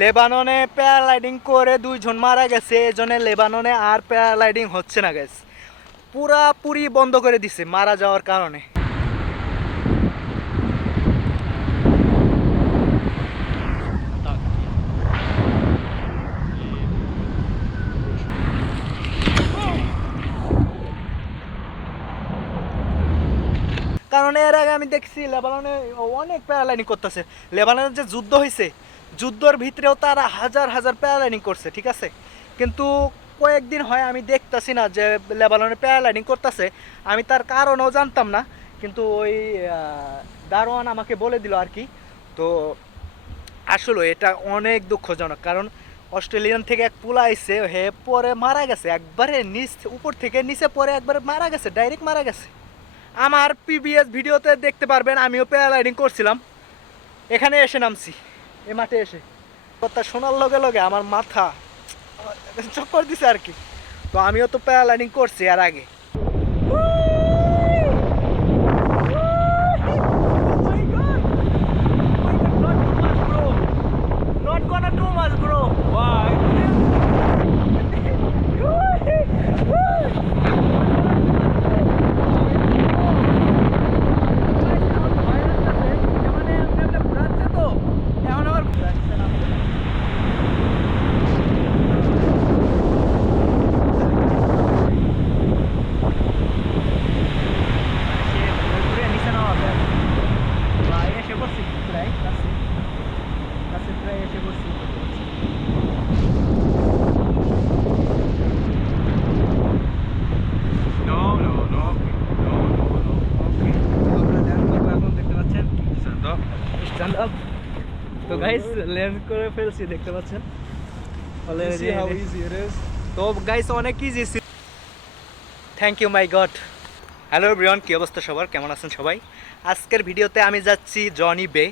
লেবাননে প্যারালাইডিং করে দুইজন মারা গেছে, এজনে লেবাননে আর প্যারালাইডিং হচ্ছে না গেছে পুরাপুরি বন্ধ করে দিছে মারা যাওয়ার কারণে। কারণ এর আগে আমি দেখছি লেবাননে অনেক প্যারালাইনিং করতেছে। লেবাননের যে যুদ্ধ হয়েছে যুদ্ধর ভিতরেও তারা হাজার হাজার প্যারালাইনিং করছে, ঠিক আছে? কিন্তু কয়েকদিন হয় আমি দেখতাছি না যে লেবাননে প্যারালাইনিং করতেছে, আমি তার কারণও জানতাম না, কিন্তু ওই দারোয়ান আমাকে বলে দিল আর কি। তো আসলে এটা অনেক দুঃখজনক, কারণ অস্ট্রেলিয়ান থেকে এক পোলা আইসে হে পরে মারা গেছে, একবারে নিচ, উপর থেকে নিচে পরে একবারে মারা গেছে, ডাইরেক্ট মারা গেছে। আমার পিবিএস ভিডিওতে দেখতে পারবেন, আমিও প্যারালাইডিং করছিলাম। এখানে এসে নামছি। এ মাঠে এসে। কথা শোনার লগে লগে আমার মাথা চক্কর দিছে আর কি। তো আমিও তো প্যারালাইডিং করছি আর আগে Not gonna do much, bro. Why? এসে পড়ছি প্রায় কাছে কাছে প্রায় এসে পড়ছি No, no, no. No, no, no. আমরা ল্যান্ড করব এখন দেখতে পাচ্ছেন Stand up. স্ট্যান্ড আপ তো গাইস ল্যান্ড করে ফেলছি দেখতে পাচ্ছেন? তো গাইস অনেক easy thank you my god hello Brian কী অবস্থা সবার? কেমন আছেন সবাই? আজকের ভিডিওতে আমি যাচ্ছি জনি বে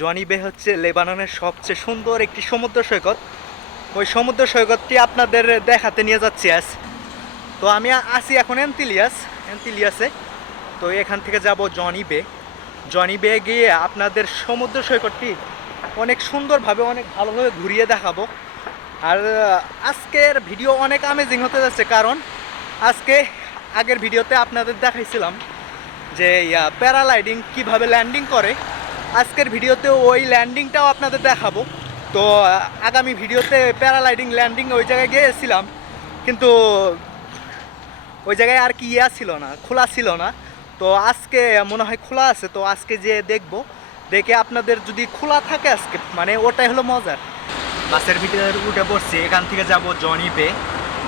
জনি বে হচ্ছে লেবাননের সবচেয়ে সুন্দর একটি সমুদ্র সৈকত। ওই সমুদ্র সৈকতটি আপনাদের দেখাতে নিয়ে যাচ্ছি আজ। তো আমি আসি এখন এন্তিলিয়াস এন্তিলিয়াসে তো এখান থেকে যাব জনি বে জনি বে গিয়ে আপনাদের সমুদ্র সৈকতটি অনেক সুন্দরভাবে, অনেক ভালোভাবে ঘুরিয়ে দেখাবো। আর আজকের ভিডিও অনেক আমেজিং হতে যাচ্ছে কারণ আজকে আগের ভিডিওতে আপনাদের দেখাইছিলাম যে, ইয়া প্যারালাইডিং কীভাবে ল্যান্ডিং করে। আজকের ভিডিওতে ওই ল্যান্ডিংটাও আপনাদের দেখাবো। তো আগামী ভিডিওতে প্যারালাইডিং ল্যান্ডিং ওই জায়গায় গিয়েছিলাম, কিন্তু ওই জায়গায় আর কি ইয়া ছিল না, খোলা ছিল না। তো আজকে মনে হয় খোলা আছে, তো আজকে যে দেখব। দেখে আপনাদের যদি খোলা থাকে আজকে মানে ওটাই হলো মজার। বাসের ভিতরে উঠে পড়ছি এখান থেকে যাব জনি বে।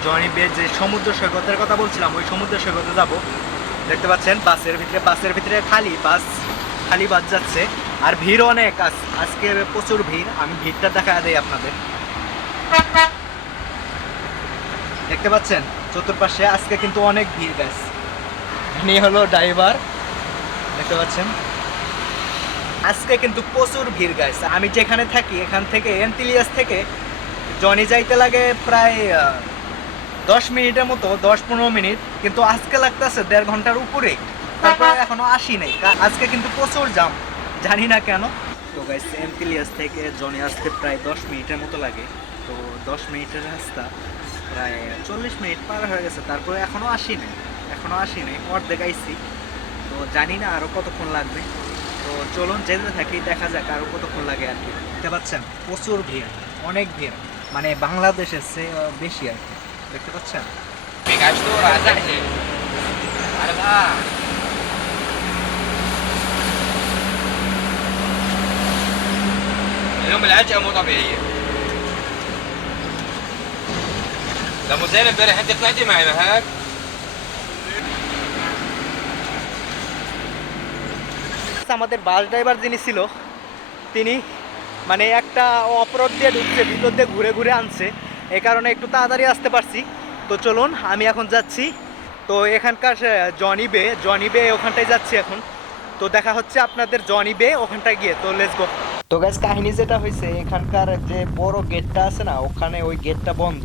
জনি বে যে সমুদ্র সৈকতের কথা বলছিলাম, ওই সমুদ্র সৈকতে যাব। দেখতে পাচ্ছেন, বাসের ভিতরে বাসের ভিতরে খালি বাস খালি বাস যাচ্ছে। আর ভিড় অনেক, আজ, আজকে প্রচুর ভিড়, আমি ভিড়টা দেখা দেই আপনাদের। দেখতে পাচ্ছেন, চতুর্পাশে আজকে কিন্তু অনেক ভিড় গাছ হলো ড্রাইভার। দেখতে পাচ্ছেন আজকে কিন্তু প্রচুর ভিড় গাছ আমি যেখানে থাকি, এখান থেকে এন্তিলিয়াস থেকে জনি যাইতে লাগে প্রায় দশ মিনিটের মতো, দশ পনেরো মিনিট। কিন্তু আজকে লাগতেছে দেড় ঘণ্টার উপরে। তারপরে এখনও আসি নাই। আজকে কিন্তু প্রচুর জাম জানি না কেন। তো গাইস এন্তিলিয়াস থেকে জনি আসতে প্রায় দশ মিনিটের মতো লাগে। তো, দশ মিনিটের রাস্তা প্রায় চল্লিশ মিনিট পার হয়ে গেছে। তারপরে এখনও আসি নাই। এখনও আসি নাই। অর্ধেক আইসি তো, জানি না আরও কতক্ষণ লাগবে। চলুন যেতে থাকি দেখা যাক আরও কতক্ষণ লাগে আর কি দেখতে পাচ্ছেন প্রচুর ভিড় অনেক ভিড় মানে বাংলাদেশের চেয়ে আহ, বেশি আর কি দেখতে পাচ্ছেন Ficaste dourada, gente. Olha lá. اليوم العجقة مو طبيعية ده مو زين امبارح انت طلعتي معي ما আমাদের বাস ড্রাইভার যিনি ছিল, তিনি মানে একটা অপরাধ দিয়ে ঢুকছে ভিতর দিয়ে ঘুরে ঘুরে আনছে। এই কারণে একটু তাড়াতাড়ি আসতে পারছি। তো চলুন, আমি এখন যাচ্ছি। তো এখানকার জনি বে জনি বে ওখানটায় যাচ্ছি এখন। তো দেখা হচ্ছে আপনাদের জনি বে ওখানটায় গিয়ে। তো লেটস গো তো গাছ কাহিনী যেটা হয়েছে এখানকার যে বড় গেটটা আছে না, ওখানে ওই গেটটা বন্ধ।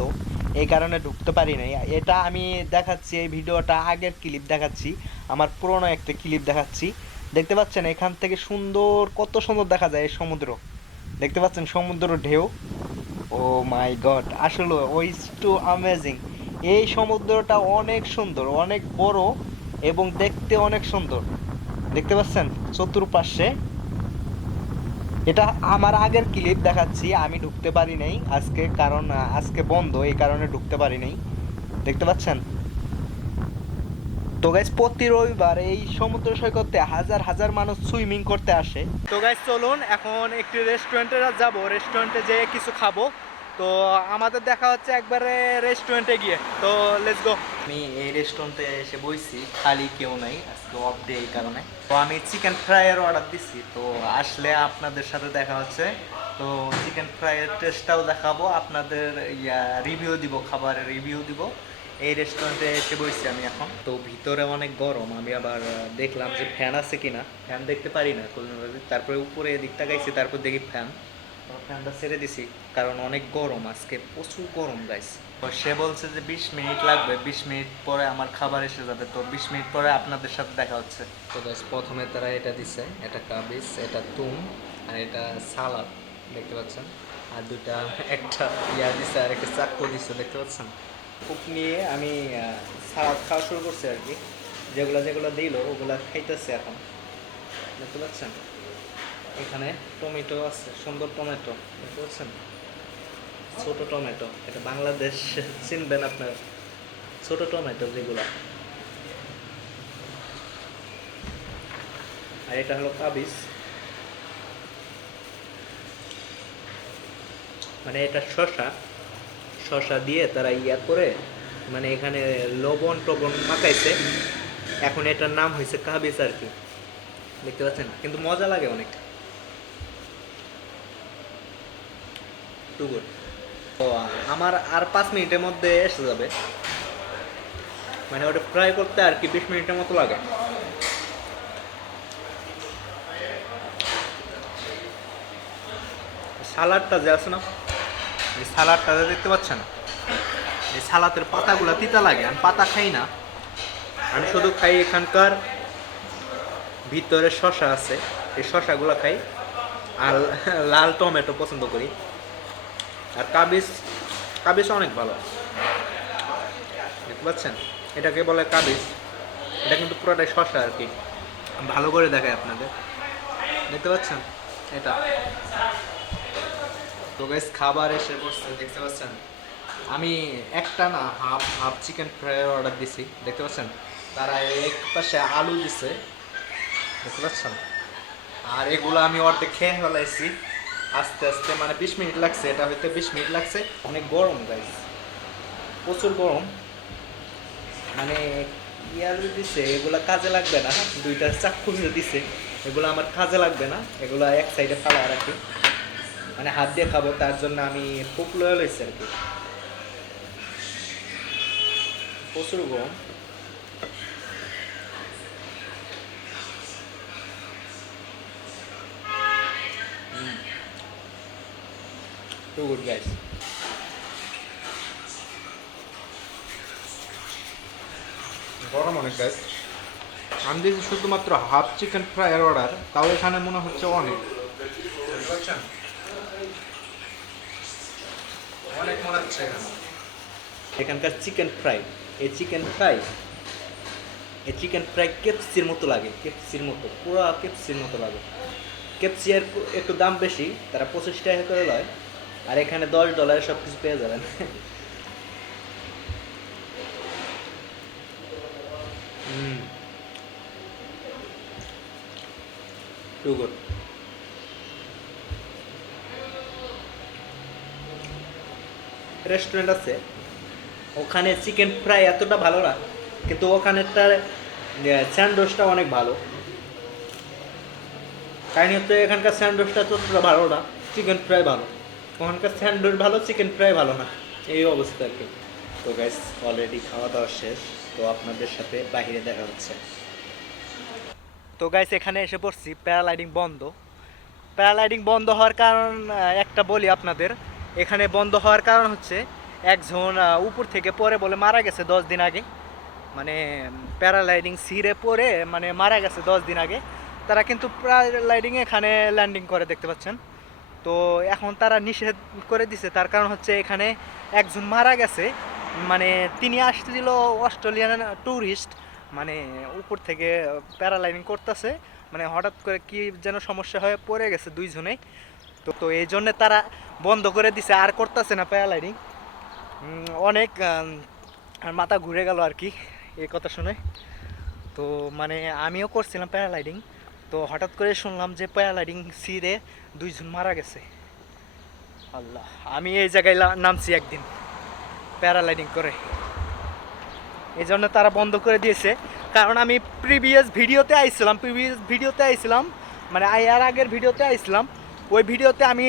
এই কারণে ঢুকতে পারি নাই। এটা আমি দেখাচ্ছি, এই ভিডিওটা আগের ক্লিপ দেখাচ্ছি। আমার পুরনো একটা ক্লিপ দেখাচ্ছি। দেখতে পাচ্ছেন এখান থেকে সুন্দর, কত সুন্দর দেখা যায় এই সমুদ্র। দেখতে পাচ্ছেন সমুদ্র ঢেউ। ও মাই গড, আসলে ওই টু অ্যামেজিং এই সমুদ্রটা অনেক সুন্দর, অনেক বড় এবং দেখতে অনেক সুন্দর। দেখতে পাচ্ছেন চতুর্পাশে। এটা আমার আগের ক্লিপ দেখাচ্ছি, আমি ঢুকতে পারি নাই আজকে, কারণ আজকে বন্ধ, এই কারণে ঢুকতে পারি নাই। দেখতে পাচ্ছেন? তো গাইজ প্রতি রবিবার এই সমুদ্র সৈকতে হাজার হাজার মানুষ সুইমিং করতে আসে। তো গাইজ চলুন, এখন একটি রেস্টুরেন্টে যাব। রেস্টুরেন্টে যেয়ে কিছু খাব। তো আমাদের দেখা হচ্ছে একবারে রেস্টুরেন্টে গিয়ে। তো লেটস গো আমি এই রেস্টুরেন্টে এসে বইছি, খালি কেউ নাই, আজকে অফ ডে এই কারণে। তো আমি চিকেন ফ্রাইয়ের অর্ডার দিছি। তো আসলে আপনাদের সাথে দেখা হচ্ছে। তো চিকেন ফ্রাইয়ের টেস্টটাও দেখাবো, আপনাদের ইয়া রিভিউ দিব, খাবারের রিভিউ দিব। এই রেস্টুরেন্টে এসে বসছি আমি এখন। তো ভিতরে অনেক গরম, আমি আবার দেখলাম যে ফ্যান আছে কিনা। ফ্যান দেখতে পারি না তারপরে উপরে এদিকটা গাইছি, তারপর দেখি ফ্যান ফ্যানটা ছেড়ে দিছি, কারণ অনেক গরম, আজকে প্রচুর গরম গাইছে সে বলছে যে বিশ মিনিট লাগবে, বিশ মিনিট পরে আমার খাবার এসে যাবে। তো বিশ মিনিট পরে আপনাদের সাথে দেখা হচ্ছে। তো প্রথমে তারা এটা দিছে, এটা কাবিস এটা তুম, আর এটা সালাদ, দেখতে পাচ্ছেন। আর দুটা একটা ইয়া দিছে, আর একটা চাক্কু দিছে, দেখতে পাচ্ছেন? কুক নিয়ে আমি সালাদ খাওয়া শুরু করছি আর কি। যেগুলো যেগুলো দিল, ওগুলো খাইতেছে এখন। দেখতে পাচ্ছেন? এখানে টমেটো আছে, সুন্দর টমেটো। দেখতে পাচ্ছেন? ছোট টমেটো। এটা বাংলাদেশ, চিনবেন আপনার। ছোট টমেটো যেগুলো। আর এটা হলো কাবিজ। মানে এটা শশা শশা দিয়ে তারা ইয়া করে মানে এখানে লবণ টবণ মাখাইছে। এখন এটার নাম হয়েছে কাবিজ আর কি। দেখতে পাচ্ছেন? কিন্তু মজা লাগে অনেক। আমার আর পাঁচ মিনিটের মধ্যে এসে যাবে। মানে ওটা ফ্রাই করতে আর কি বিশ মিনিটের মতো লাগে। সালাডটা যে আছে না এই সালাডটা দেখতে পাচ্ছেন? এই সালাতের পাতাগুলো তিতা লাগে, আমি পাতা খাই না। আমি শুধু খাই এখানকার ভিতরে শশা আছে, এই শশাগুলো খাই। আর লাল টমেটো পছন্দ করি। আর কাবিজ কাবিজ অনেক ভালো। দেখতে পাচ্ছেন? এটাকে বলে কাবিজ। এটা কিন্তু পুরোটাই শশা আর কি। ভালো করে দেখাই আপনাদের। দেখতে পাচ্ছেন? এটা। তো গাইস খাবার এসে বসছে, দেখতে পাচ্ছেন? আমি একটা না half half chicken fry order দিছি, দেখতে পাচ্ছেন? তারা এক পাশে আলু দিছে, দেখতে পাচ্ছেন? আর এগুলো আমি অর্ধেক খেয়ে ফেলাইছি। আস্তে আস্তে মানে বিশ মিনিট লাগছে, এটা হইতে বিশ মিনিট লাগছে। অনেক গরম গাইস প্রচুর গরম। মানে ইয়ার দিছে, এগুলা কাজে লাগবে না। দুইটা চাক্ষু যে দিছে, এগুলো আমার কাজে লাগবে না। এগুলো এক সাইডে ফালা রাখি। মানে হাত দিয়ে খাব তার জন্য আমি ফুক লয়ে লইছি আর কি। প্রচুর গম টু গুড গাইস গরম অনেক গাইস আমি দিয়েছি শুধুমাত্র হাফ চিকেন ফ্রাইয়ের অর্ডার তাও এখানে মনে হচ্ছে অনেক। বুঝতে এখানকার চিকেন ফ্রাই এই চিকেন ফ্রাই এই চিকেন ফ্রাই কেপসির মতো লাগে কেপসির মতো, পুরো কেপসির মতো লাগে। কেপসি এর একটু দাম বেশি, তারা পঁচিশ টাকা করে লয়, আর এখানে দশ ডলারে সব কিছু পেয়ে যাবেন। হুম। টু গুড রেস্টুরেন্ট আছে, ওখানে চিকেন ফ্রাই এতটা ভালো না, কিন্তু ওখানেরটার স্যান্ডউইচটা অনেক ভালো। কারণ হচ্ছে এখানকার স্যান্ডউইচটা ততটা ভালো না চিকেন ফ্রাই ভালো। ওখানকার স্যান্ডউইচ ভালো চিকেন ফ্রাই ভালো না, এই অবস্থা আর কি। তো গ্যাস অলরেডি খাওয়া দাওয়া শেষ, তো আপনাদের সাথে বাইরে দেখা হচ্ছে। তো গাইস এখানে এসে পড়ছি প্যারালাইডিং বন্ধ। প্যারালাইডিং বন্ধ হওয়ার কারণ একটা বলি আপনাদের। এখানে বন্ধ হওয়ার কারণ হচ্ছে একজন উপর থেকে পরে বলে মারা গেছে দশ দিন আগে। মানে প্যারালাইডিং সিরে পরে মানে মারা গেছে দশ দিন আগে। তারা কিন্তু প্যারালাইডিং এখানে ল্যান্ডিং করে, দেখতে পাচ্ছেন? তো এখন তারা নিষেধ করে দিছে। তার কারণ হচ্ছে এখানে একজন মারা গেছে। মানে তিনি আসছিল অস্ট্রেলিয়ান ট্যুরিস্ট মানে উপর থেকে প্যারালাইডিং করতেছে। মানে হঠাৎ করে কি যেন সমস্যা হয়ে পড়ে গেছে দুইজনে তো তো এই জন্যে তারা বন্ধ করে দিছে, আর করতেছে না প্যারালাইডিং অনেক মাথা ঘুরে গেল আর কি এই কথা শুনে। তো মানে আমিও করছিলাম প্যারালাইডিং তো হঠাৎ করে শুনলাম যে প্যারালাইডিং সিরে দুইজন মারা গেছে। আল্লাহ, আমি এই জায়গায় নামছি একদিন প্যারালাইডিং করে। এই জন্য তারা বন্ধ করে দিয়েছে। কারণ আমি প্রিভিয়াস ভিডিওতে আইছিলাম, প্রিভিয়াস ভিডিওতে আইছিলাম মানে এর আগের ভিডিওতে আইছিলাম। ওই ভিডিওতে আমি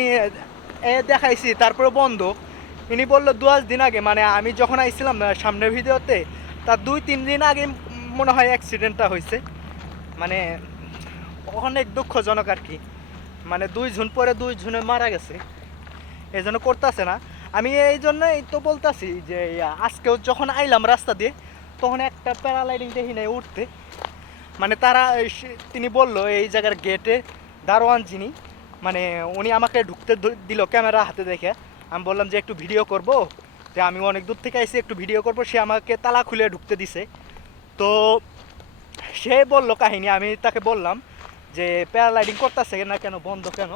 দেখাইছি, তারপরে বন্ধ। ইনি বলল দশ দিন আগে। মানে আমি যখন আইছিলাম সামনের ভিডিওতে, তার দুই তিন দিন আগে মনে হয় অ্যাক্সিডেন্টটা হয়েছে মানে অনেক দুঃখজনক আর কি। মানে দুইজন পরে দুইজনে মারা গেছে। এই জন্য করতেছে না। আমি এই জন্যই তো বলতাছি যে আজকেও যখন আইলাম রাস্তা দিয়ে, তখন একটা প্যারালাইডিং দেখি নাই উঠতে। মানে তারা তিনি বলল, এই জায়গার গেটে দারোয়ান যিনি মানে উনি আমাকে ঢুকতে দিল ক্যামেরা হাতে দেখে। আমি বললাম যে একটু ভিডিও করব। যে আমি অনেক দূর থেকে এসে একটু ভিডিও করব। সে আমাকে তালা খুলে ঢুকতে দিছে। তো সে বলল কাহিনী, আমি তাকে বললাম যে প্যারালাইডিং করতেছে না কেন, বন্ধ কেন?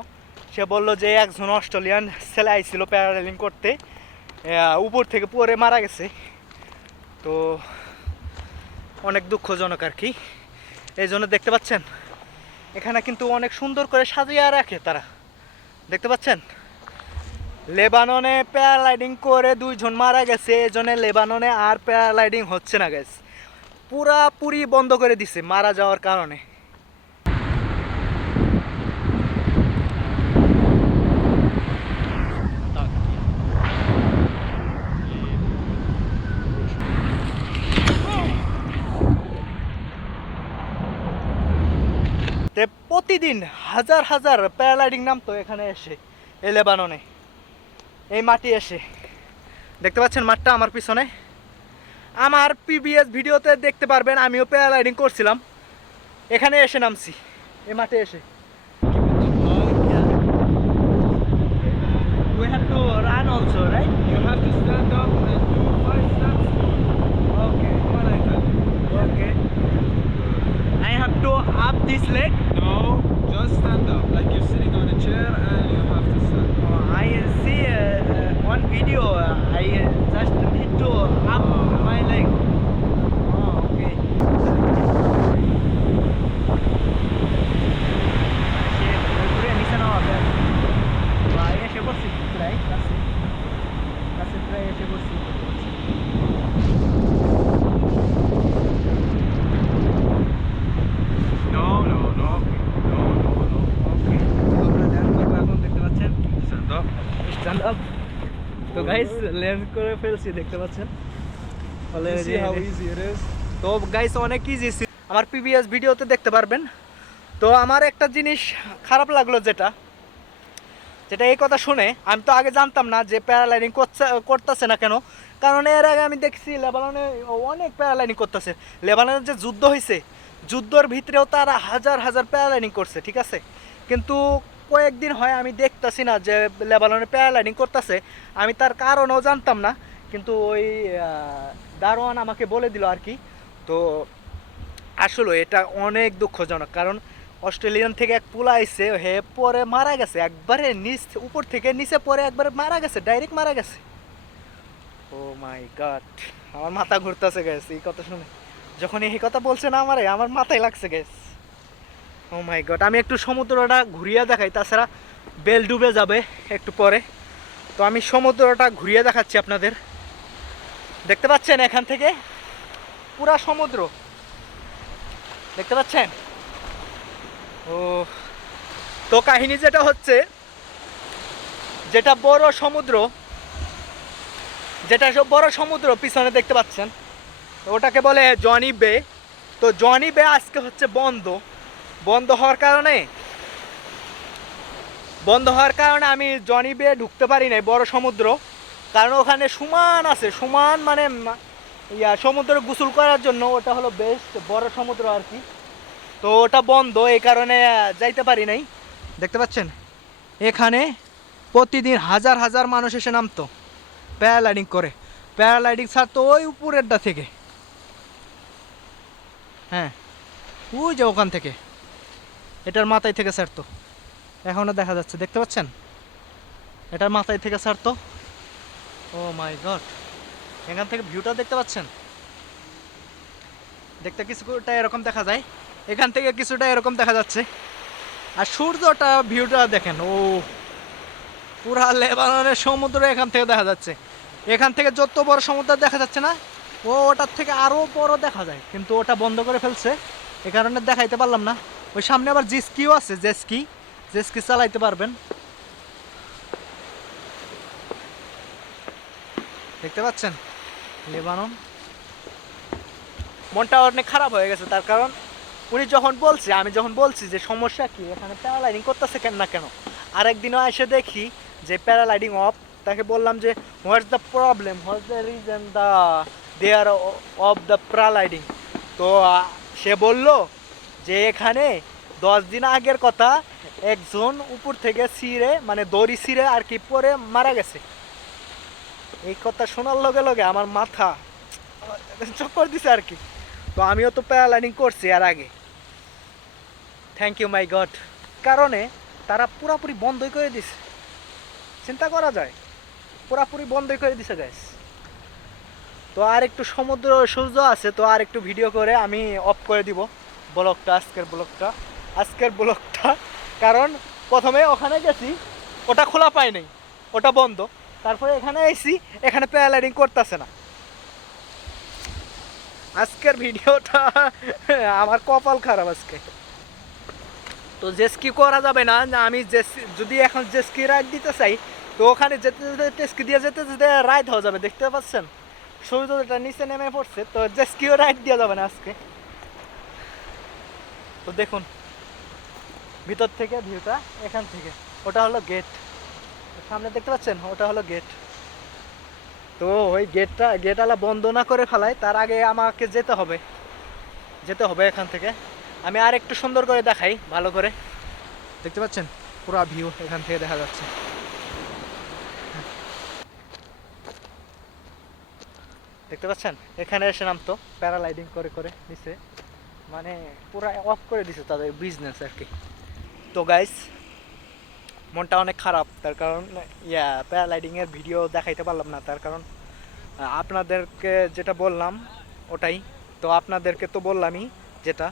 সে বলল যে একজন অস্ট্রেলিয়ান ছেলে আইছিল প্যারালাইডিং করতে। উপর থেকে পরে মারা গেছে। তো অনেক দুঃখজনক আর কি। এই জন্য দেখতে পাচ্ছেন? এখানে কিন্তু অনেক সুন্দর করে সাজিয়ে রাখে তারা। দেখতে পাচ্ছেন? লেবাননে প্যারালাইডিং করে দুইজন মারা গেছে, এজনে লেবাননে আর প্যারালাইডিং হচ্ছে না গেছে পুরা পুরি বন্ধ করে দিছে মারা যাওয়ার কারণে। তে প্রতিদিন হাজার হাজার প্যারালাইডিং নামতো এখানে এসে এ লেবাননে। এই মাটি এসে। দেখতে পাচ্ছেন মাঠটা আমার পিছনে। আমার পিবিএস ভিডিওতে দেখতে পারবেন, আমিও প্যারালাইডিং করছিলাম। এখানে এসে নামছি। এই মাঠে এসে। to up this leg? No, just stand up. Like you're sitting on a chair and you have to stand up. I see uh, uh one video, uh, I uh, just need to up oh. my leg. Oh, okay. Praia chegou sim, praia, tá sim. Stand up তো guys land করে ফেলছি দেখতে পাচ্ছেন? তো guys অনেক easy আমার previous ভিডিওতে দেখতে পারবেন। তো আমার একটা জিনিস খারাপ লাগল যেটা। যেটা এই কথা শুনে আমি তো আগে জানতাম না যে প্যারালাইনিং করছে করতেছে না কেন। কারণ এর আগে আমি দেখছি লেবাননে অনেক প্যারালাইনিং করতেছে। লেবাননের যে যুদ্ধ হয়েছে যুদ্ধর ভিতরেও তারা হাজার হাজার প্যারালাইনিং করছে ঠিক আছে? কিন্তু কয়েকদিন হয় আমি দেখতাছি না যে লেবাননে প্যারালাইনিং করতেছে। আমি তার কারণও জানতাম না, কিন্তু ওই দারোয়ান আমাকে বলে দিল আর কি। তো আসলে এটা অনেক দুঃখজনক, কারণ অস্ট্রেলিয়ান থেকে এক পোলা আইসে হে পরে মারা গেছে, একবারে নিচ, উপর থেকে নিচে পরে একবারে মারা গেছে, ডাইরেক্ট মারা গেছে। ও মাই গড, আমার মাথা ঘুরতেছে গেছে এই কথা শুনে। যখন এই কথা বলছে না আমারে, আমার মাথায় লাগছে গ্যাস ও মাই গড আমি একটু সমুদ্রটা ঘুরিয়ে দেখাই, তাছাড়া বেল ডুবে যাবে একটু পরে। তো আমি সমুদ্রটা ঘুরিয়ে দেখাচ্ছি আপনাদের। দেখতে পাচ্ছেন এখান থেকে? পুরা সমুদ্র। দেখতে পাচ্ছেন? ও তো কাহিনী যেটা হচ্ছে, যেটা বড় সমুদ্র, যেটা সব বড় সমুদ্র পিছনে দেখতে পাচ্ছেন, ওটাকে বলে জনি বে। তো জনি বে আজকে হচ্ছে বন্ধ। বন্ধ হওয়ার কারণে? বন্ধ হওয়ার কারণে আমি জনি বে ঢুকতে পারি নাই, বড় সমুদ্র। কারণ ওখানে সমান আছে, সমান মানে ইয়া, সমুদ্রে গোসল করার জন্য ওটা হলো বেস্ট বড় সমুদ্র আর কি। তো ওটা বন্ধ, এই কারণে যাইতে পারি নাই। দেখতে পাচ্ছেন? এখানে প্রতিদিন হাজার হাজার মানুষ এসে নামতো প্যারালাইডিং করে। প্যারালাইডিং ছাড়তো ওই উপরেরটা থেকে। হ্যাঁ ওই যে ওখান থেকে। এটার মাথায় থেকে ছাড়তো। এখনও দেখা যাচ্ছে, দেখতে পাচ্ছেন? এটার মাথায় থেকে ছাড়তো। Oh my god. এখান থেকে ভিউটা দেখতে পাচ্ছেন? দেখতে কিছুটা এরকম দেখা যায়। এখান থেকে কিছুটা এরকম দেখা যাচ্ছে। আর সূর্যটা ভিউটা দেখেন, ও পুরা লেবাননের সমুদ্র এখান থেকে দেখা যাচ্ছে। এখান থেকে যত বড় সমুদ্র দেখা যাচ্ছে না, ও ওটার থেকে আরও বড় দেখা যায়। কিন্তু ওটা বন্ধ করে ফেলছে, এ কারণে দেখাইতে পারলাম না। ওই সামনে আবার জেস্কিও আছে জেস্কি জেস্কি চালাইতে পারবেন। দেখতে পাচ্ছেন? লেবানন। মনটা অনেক খারাপ হয়ে গেছে, তার কারণ উনি যখন বলছে, আমি যখন বলছি যে সমস্যা কি, এখানে প্যারালাইডিং করতেছে কেন না কেন? আরেকদিনও এসে দেখি যে প্যারালাইডিং অফ, তাকে বললাম যে what's the problem what's the reason the they are of the paragliding? তো সে বলল যে এখানে দশ দিন আগের কথা, একজন উপর থেকে ছিঁড়ে মানে দড়ি ছিঁড়ে আর কি পরে মারা গেছে। এই কথা শোনার লগে লগে আমার মাথা চক্কর দিছে আর কি। তো আমিও তো প্যারালাইনিং করছি আর আগে। থ্যাংক ইউ মাই গড কারণে তারা পুরাপুরি বন্ধই করে দিছে। চিন্তা করা যায়, পুরাপুরি বন্ধই করে দিছে গ্যাস তো আর একটু সমুদ্র সূর্য আছে, তো আর একটু ভিডিও করে আমি অফ করে দিব। ব্লগটা, আজকের ব্লগটা। আজকের ব্লগটা, কারণ প্রথমে ওখানে গেছি, ওটা খোলা পাই নাই, ওটা বন্ধ। তারপরে এখানে এসি এখানে প্যারালাইডিং করতেছে না। আজকের ভিডিওটা আমার কপাল খারাপ আজকে। তো জেস্কি করা যাবে না আমি যদি এখন জেস্কি রাইড দিতে চাই, তো ওখানে যেতে যেতে টেস্কি দিয়ে যেতে যেতে রাইড হয়ে যাবে, দেখতে পাচ্ছেন? সূর্যটা নিচে নেমে পড়ছে, তো জেস্কিও রাইড দেওয়া যাবে না আজকে। তো দেখুন, ভিতর থেকে ভিউটা এখান থেকে। ওটা হলো গেট সামনে দেখতে পাচ্ছেন? ওটা হলো গেট তো ওই গেটটা গেটওয়ালা বন্ধ না করে ফেলায় তার আগে আমাকে যেতে হবে। যেতে হবে এখান থেকে। আমি আর একটু সুন্দর করে দেখাই, ভালো করে। দেখতে পাচ্ছেন? পুরো ভিউ এখান থেকে দেখা যাচ্ছে। দেখতে পাচ্ছেন? এখানে এসে নামতো প্যারালাইডিং করে করে নিচে। মানে পুরো অফ করে দিছে তাদের বিজনেস আর কি। তো গাইস মনটা অনেক খারাপ, তার কারণ, ইয়া প্যারালাইডিংয়ের ভিডিও দেখাইতে পারলাম না, তার কারণ আপনাদেরকে যেটা বললাম, ওটাই। তো আপনাদেরকে তো বললামই যেটা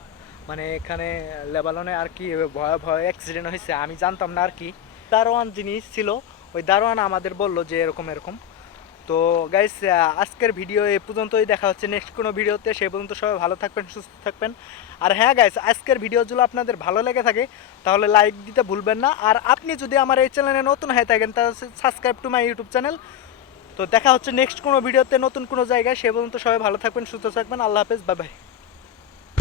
মানে এখানে লেবাননে আর কি ভয়াবহ অ্যাক্সিডেন্ট হয়েছে, আমি জানতাম না আর কি। দারোয়ান জিনিস ছিল, ওই দারোয়ান আমাদের বলল যে এরকম এরকম। তো গাইস আজকের ভিডিও এ পর্যন্তই দেখা হচ্ছে নেক্সট কোনো ভিডিওতে সে পর্যন্ত সবাই ভালো থাকবেন, সুস্থ থাকবেন। আর হ্যাঁ গাইস আজকের ভিডিওগুলো আপনাদের ভালো লেগে থাকে, তাহলে লাইক দিতে ভুলবেন না। আর আপনি যদি আমার এই চ্যানেলে নতুন হয়ে থাকেন, তাহলে subscribe to my YouTube channel তো দেখা হচ্ছে নেক্সট কোনো ভিডিওতে নতুন কোনো জায়গায়। সে পর্যন্ত সবাই ভালো থাকবেন, সুস্থ থাকবেন। আল্লাহ হাফেজ বাই বাই